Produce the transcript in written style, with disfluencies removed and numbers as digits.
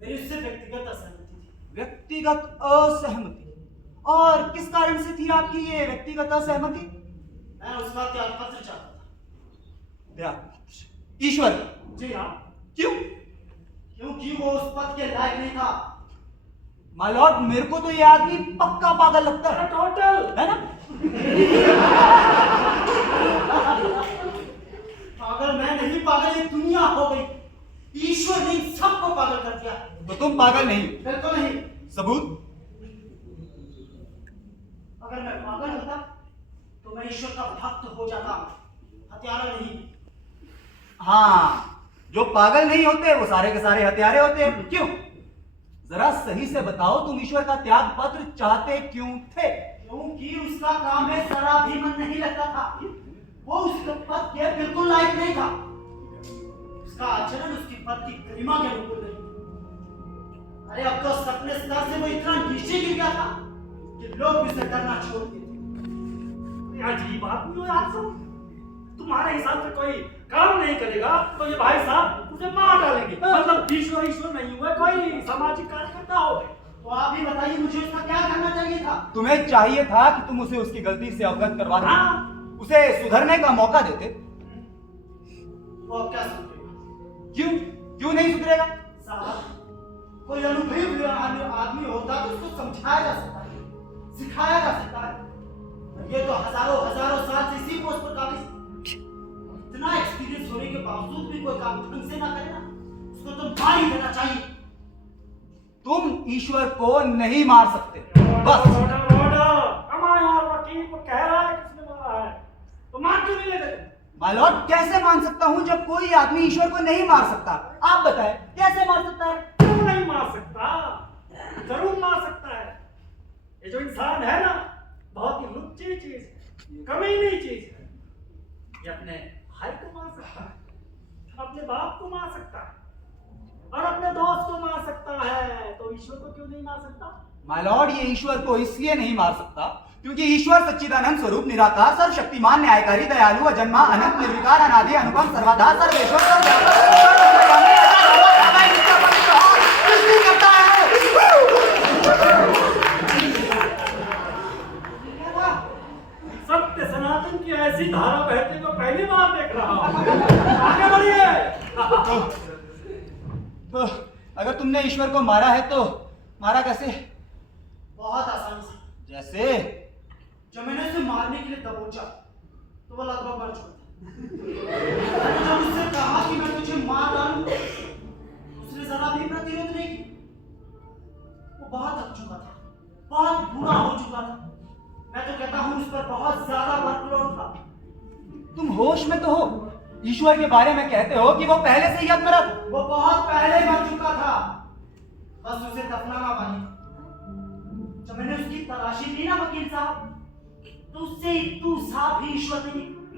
मेरी उससे व्यक्तिगत असहमति थी। व्यक्तिगत असहमति? और किस कारण से थी आपकी ये व्यक्तिगत असहमति? मैं उसका त्याग पत्र चाहता था। त्याग पत्र? ईश्वर? जी हाँ। क्यों? क्योंकि वो उस पद के लायक नहीं था। माय लॉर्ड, मेरे को तो ये आदमी पक्का पागल लगता है। टोटल है ना? पागल मैं नहीं, पागल ये दुनिया हो गई। ईश्वर ने इन सबको पागल कर दिया। तो तुम पागल नहीं? बिल्कुल नहीं। सबूत? अगर मैं पागल होता तो मैं ईश्वर का भक्त हो जाता, हत्यारा नहीं। हाँ, जो पागल नहीं होते वो सारे के सारे हत्यारे होते हैं। क्यों? जरा सही से बताओ, तुम ईश्वर का त्याग पत्र चाहते क्यों थे? क्योंकि उसका काम में जरा भी मन नहीं लगता था। वो उस पद के बिल्कुल लायक नहीं था। उसका आचरण उसकी पद की गरिमा के अनुकूल नहीं। अरे अब तो सपने स्तर से वो इतना नीचे गिर गया था कि लोग भी उसे डरना छोड़ दिए थे। अजीब आदमी हो यार तुम। तुम्हारे हिसाब से कोई काम नहीं करेगा तो ये भाई साहब उसे मार डालेंगे। मतलब ईश्वर ईश्वर नहीं हुए, कोई सामाजिक कार्यकर्ता हो गए। तो आप ही बताइए, मुझे उसका क्या करना चाहिए था? तुम्हें चाहिए था कि तुम उसे उसकी गलती से अवगत करवा देते, हाँ। उसे सुधरने का मौका देते। वो अब क्या सुधरेगा? क्यों? क्यों नहीं सुधरेगा? साहब, कोई अनुभवी हुआ आदमी होता तो उसको समझाया जा सकता है, सिखाया जा सकता है। ये तो हजारों हजारों साल से इसी पोस्ट पर काबिज, इतना एक्सपीरियंस होने के बावजूद भी कोई काम ढंग से ना करे ना, उसको तो मार ही देना चाहिए। तुम ईश्वर को नहीं मार सकते। बस। हमारा वकील को कह रहा है किसने मारा है, तो मान क्यों नहीं लेते? माय लॉर्ड, कैसे मान सकता हूं जब कोई आदमी ईश्वर को नहीं मार सकता? आप बताएं, कैसे मार सकता है? क्यों नहीं मार सकता? जरूर मार सकता है। ये जो इंसान है ना, बहुत ही लुच्ची चीज है, कमीनी चीज है। ये अपने भाई को मार सकता है, अपने बाप को मार सकता है, और अपने दोस्त को मार सकता है, तो ईश्वर को क्यों नहीं मार सकता? माय लॉर्ड, ये ईश्वर को इसलिए नहीं मार सकता क्योंकि ईश्वर सच्चिदानंद स्वरूप, निराकार, सर्वशक्तिमान, न्यायकारी, दयालु, अजन्मा, अनंत, निर्विकार, अनादि, अनुपम, सर्वाधार, सर्वेश्वर, सत्य सनातन की ऐसी धारा बहते को पहली बार देख रहा हूं। आगे बढ़िए। तो अगर तुमने ईश्वर को मारा है तो मारा कैसे? बहुत आसानी से। जैसे? जब मैंने उसे मारने के लिए दबोचा तो वो लगभग मर चुका था। मैंने जब उससे कहा कि मैं तुझे मार डालूं, उसने जरा भी प्रतिरोध नहीं किया। वो बहुत थक चुका था, बहुत बुरा हो चुका था। मैं तो कहता हूं उस पर बहुत ज्यादा वर्कलोड था। तुम होश में तो हो? ईश्वर के बारे में कहते हो कि वो पहले से ही अब मरा था। वो बहुत पहले मर चुका था, बस उसे दफनाना बाकी था। जब मैंने उसकी तलाशी ली ना वकील साहब, तो उससे एक दूसरा भी ईश्वर ने